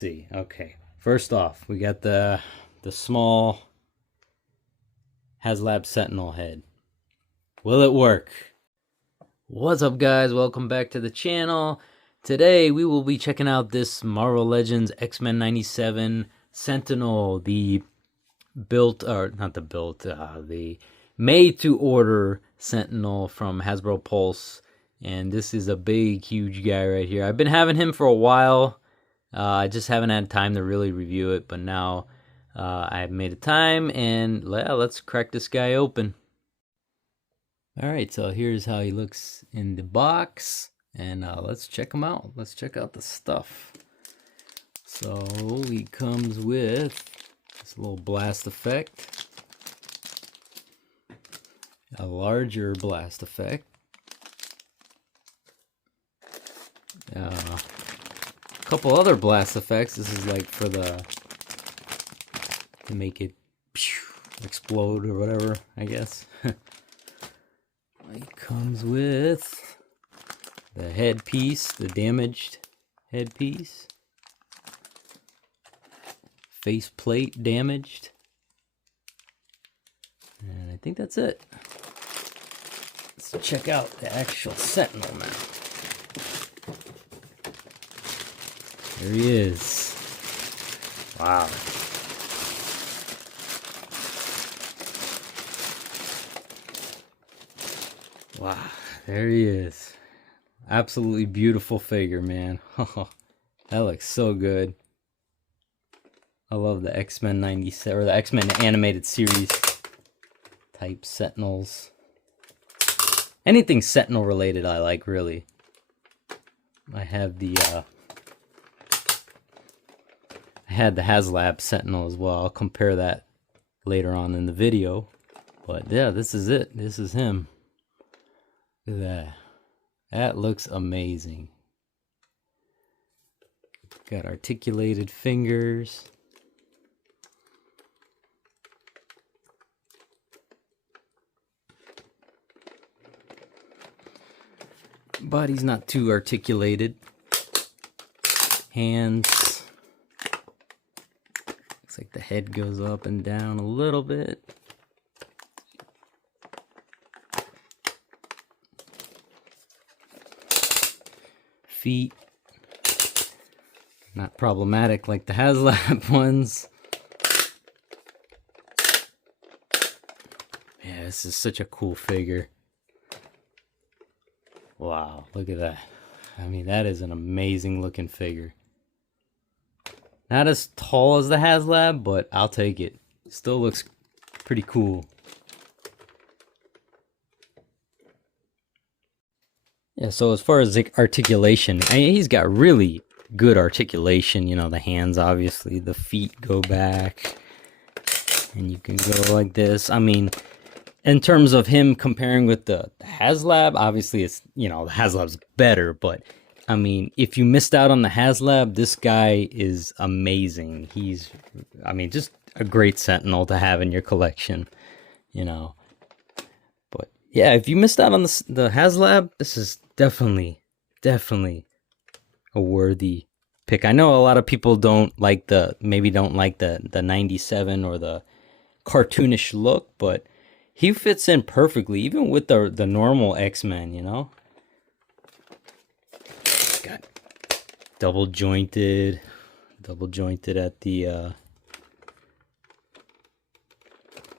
See, okay. First off, we got the small Haslab Sentinel head. Will it work? What's up, guys? Welcome back to the channel. Today we will be checking out this Marvel Legends X-Men 97 Sentinel, the made-to-order Sentinel from Hasbro Pulse. And this is a big, huge guy right here. I've been having him for a while. I just haven't had time to really review it, but now I've made a time, and let's crack this guy open. Alright, so here's how he looks in the box, and let's check him out. Let's check out the stuff. So he comes with this little blast effect, a larger blast effect, a couple other blast effects. This is like for to make it explode or whatever, I guess. It comes with the headpiece, the damaged headpiece. Faceplate damaged. And I think that's it. Let's check out the actual Sentinel now. There he is. Wow. Wow, there he is. Absolutely beautiful figure, man. That looks so good. I love the X-Men 97, or the X-Men animated series type Sentinels. Anything Sentinel related I like, really. I have the I had the Haslab Sentinel as well. I'll compare that later on in the video. But yeah, this is it. This is him. Look at that. That looks amazing. Got articulated fingers. Body's not too articulated. Hands. Looks like the head goes up and down a little bit. Feet. Not problematic like the Haslab ones. Yeah, this is such a cool figure. Wow, look at that. I mean, that is an amazing looking figure. Not as tall as the Haslab, but I'll take it. Still looks pretty cool. Yeah, so as far as articulation, I mean, he's got really good articulation. You know, the hands, obviously, the feet go back, and you can go like this. I mean, in terms of him comparing with the Haslab, obviously it's, you know, the Haslab's better, but I mean, if you missed out on the Haslab, this guy is amazing. He's, I mean, just a great Sentinel to have in your collection, you know. But yeah, if you missed out on the Haslab, this is definitely a worthy pick. I know a lot of people maybe don't like the 97 or the cartoonish look, but he fits in perfectly, even with the normal X-Men, you know? Got double jointed at the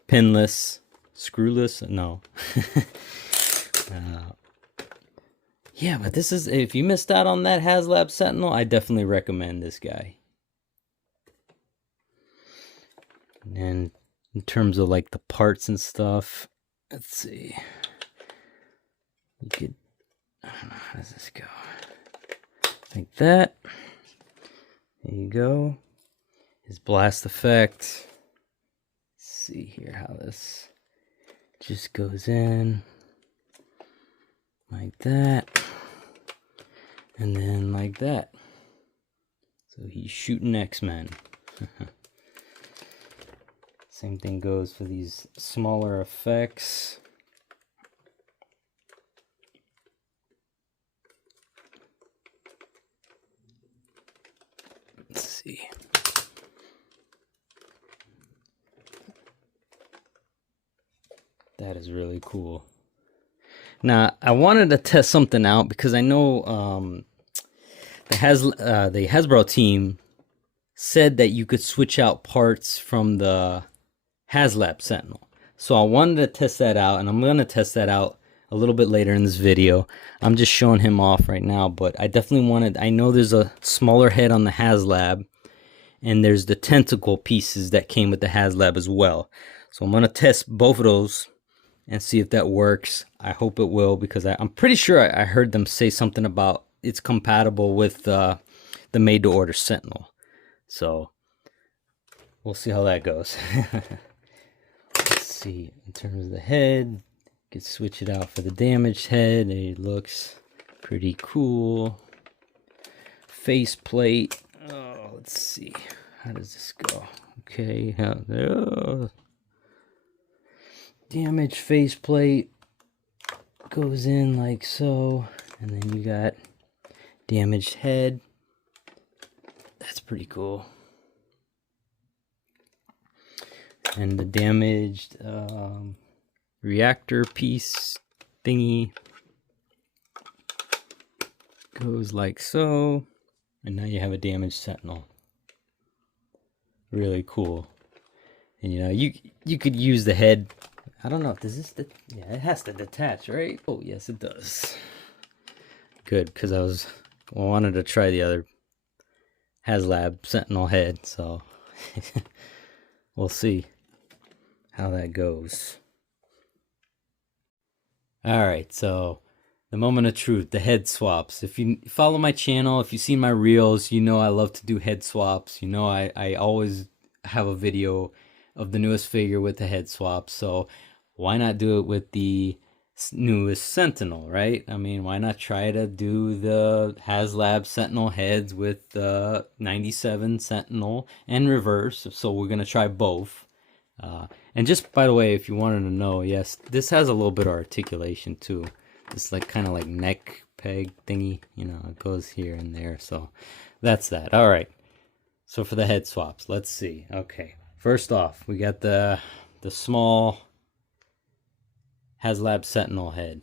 pinless, screwless, no. Yeah, but this is, if you missed out on that Haslab Sentinel, I definitely recommend this guy. And in terms of like the parts and stuff, let's see. You could, I don't know, how does this go? Like that. There you go. His blast effect. Let's see here how this just goes in. Like that. And then like that. So he's shooting X-Men. Same thing goes for these smaller effects. Let's see That is really cool. Now, I wanted to test something out because I know the Hasbro team said that you could switch out parts from the Haslab Sentinel. So I wanted to test that out, and I'm going to test that out a little bit later in this video. I'm just showing him off right now, but I definitely wanted, I know there's a smaller head on the Haslab, and there's the tentacle pieces that came with the Haslab as well. So I'm going to test both of those and see if that works. I hope it will, because I'm pretty sure I heard them say something about it's compatible with the made-to-order Sentinel. So we'll see how that goes. Let's see, in terms of the head, you can switch it out for the damaged head. It looks pretty cool. Face plate. Oh, let's see. How does this go? Okay. Damaged face plate goes in like so. And then you got damaged head. That's pretty cool. And the damaged reactor piece thingy goes like so. And now you have a damaged Sentinel. Really cool. And you know, you could use the head. I don't know, does this, yeah, it has to detach, right? Oh, yes, it does. Good, because I wanted to try the other Haslab Sentinel head, so we'll see how that goes. Alright, so the moment of truth, the head swaps. If you follow my channel, if you've seen my reels, you know I love to do head swaps. You know I always have a video of the newest figure with the head swap, so why not do it with the newest Sentinel, right? I mean, why not try to do the Haslab Sentinel heads with the 97 Sentinel and reverse? So we're going to try both. And just by the way, if you wanted to know, yes, this has a little bit of articulation too. This like kind of like neck peg thingy, you know, it goes here and there. So that's that. All right. So for the head swaps, let's see. Okay. First off, we got the small Haslab Sentinel head.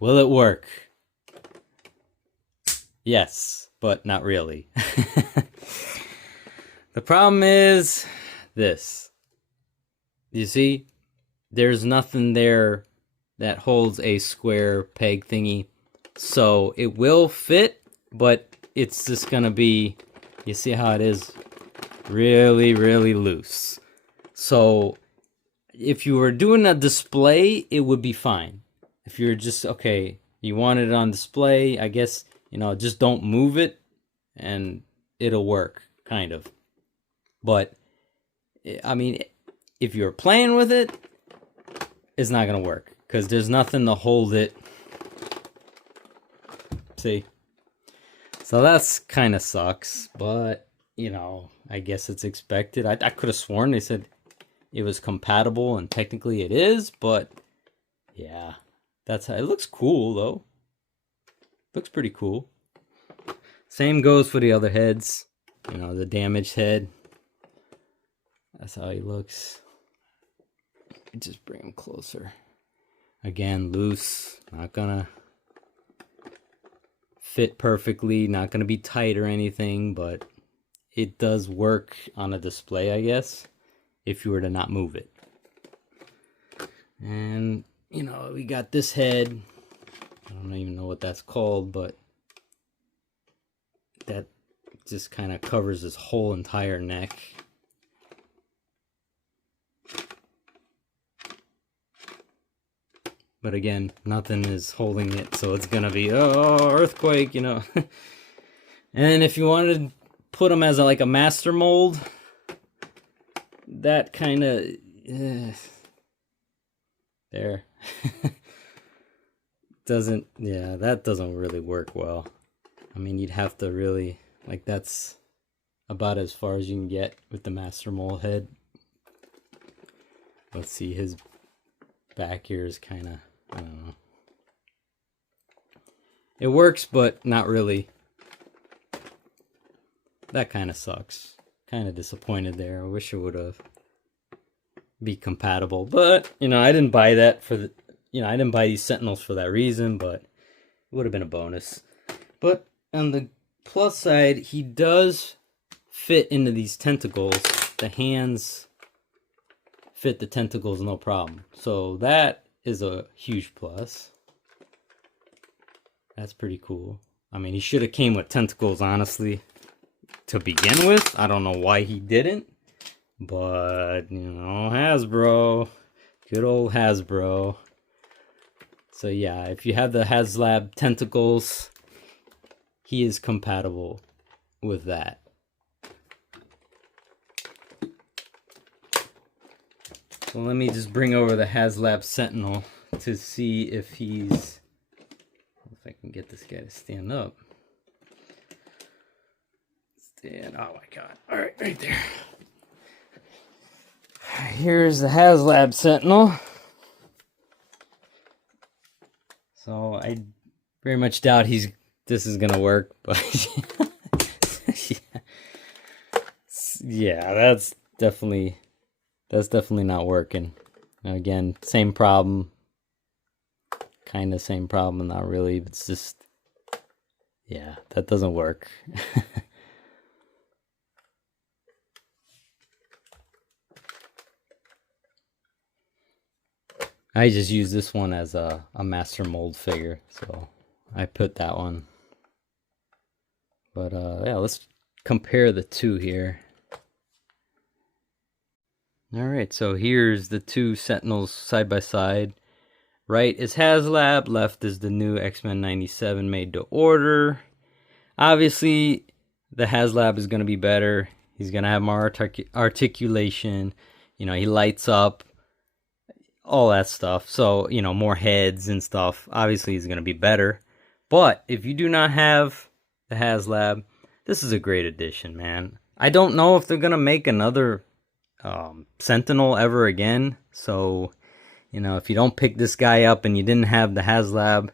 Will it work? Yes, but not really. The problem is this. You see, there's nothing there that holds a square peg thingy. So it will fit, but it's just gonna be, you see how it is? Really, really loose. So if you were doing a display, it would be fine. If you're just, okay, you wanted it on display, I guess, you know, just don't move it and it'll work, kind of. But, I mean, if you're playing with it, it's not going to work because there's nothing to hold it. See? So that's kind of sucks, but, you know, I guess it's expected. I could have sworn they said it was compatible, and technically it is, but yeah, that's how it looks. Cool though. Looks pretty cool. Same goes for the other heads. You know, the damaged head. That's how he looks. Just bring him closer. Again, loose. Not gonna fit perfectly. Not gonna be tight or anything, but it does work on a display, I guess, if you were to not move it. And, you know, we got this head. I don't even know what that's called, but that just kind of covers his whole entire neck. But again, nothing is holding it, so it's gonna be, oh, earthquake, you know. And if you wanted to put them as like a master mold, that kind of there doesn't, yeah, that doesn't really work well. I mean, you'd have to really, like, that's about as far as you can get with the master mold head. Let's see, his back here is kind of, I don't know. It works, but not really. That kind of sucks. Kind of disappointed there. I wish it would have. be compatible. But, you know, I didn't buy that for the, you know, I didn't buy these Sentinels for that reason, but it would have been a bonus. But on the plus side, he does fit into these tentacles. The hands fit the tentacles no problem. So that is a huge plus. That's pretty cool. I mean, he should have came with tentacles, honestly, to begin with. I don't know why he didn't. But, you know, Hasbro. Good old Hasbro. So yeah, if you have the Haslab tentacles, he is compatible with that. So let me just bring over the Haslab Sentinel to see if he's... If I can get this guy to stand up. Stand, oh my god. Alright, right there. Here's the Haslab Sentinel. So I very much doubt this is gonna work, but yeah, that's definitely not working. Again, same problem. Kind of same problem, not really. It's just, yeah, that doesn't work. I just use this one as a master mold figure, so I put that one. But yeah, let's compare the two here. Alright, so here's the two Sentinels side by side. Right is Haslab, left is the new X-Men 97 made to order. Obviously, the Haslab is going to be better. He's going to have more articulation. You know, he lights up. All that stuff. So, you know, more heads and stuff. Obviously, he's going to be better. But if you do not have the Haslab, this is a great addition, man. I don't know if they're going to make another Sentinel ever again. So, you know, if you don't pick this guy up and you didn't have the Haslab,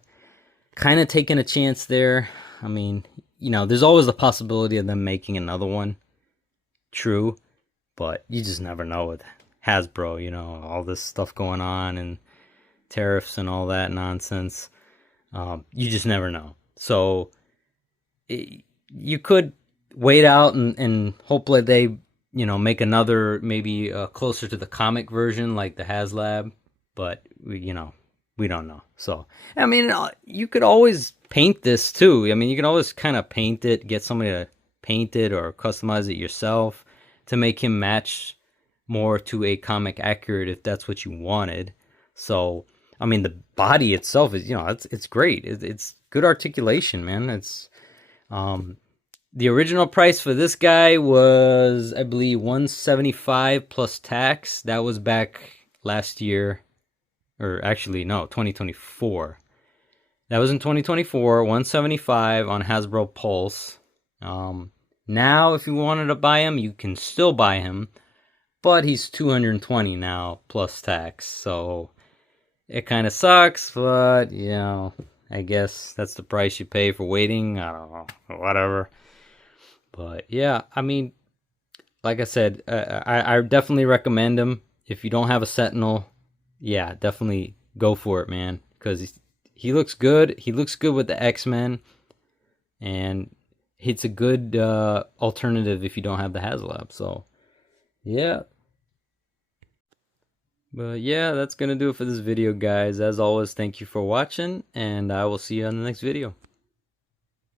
kind of taking a chance there. I mean, you know, there's always the possibility of them making another one. True. But you just never know with Hasbro, you know, all this stuff going on and tariffs and all that nonsense. You just never know. So you could wait out and hopefully they, you know, make another maybe closer to the comic version like the Haslab. But, you know, we don't know. So, I mean, you could always paint this too. I mean, you can always kind of paint it, get somebody to paint it or customize it yourself to make him match more to a comic accurate if that's what you wanted. So, I mean, the body itself is, you know, it's great. It's good articulation, man. It's the original price for this guy was, I believe, $175 plus tax. That was back last year, or actually no, 2024. That was in 2024. $175 on Hasbro Pulse. Now, if you wanted to buy him, you can still buy him. But he's $220 now, plus tax, so it kind of sucks, but, you know, I guess that's the price you pay for waiting, I don't know, whatever. But, yeah, I mean, like I said, I definitely recommend him. If you don't have a Sentinel, yeah, definitely go for it, man, because he looks good. He looks good with the X-Men, and it's a good alternative if you don't have the Haslab, so, yeah. But yeah, that's going to do it for this video, guys. As always, thank you for watching, and I will see you on the next video.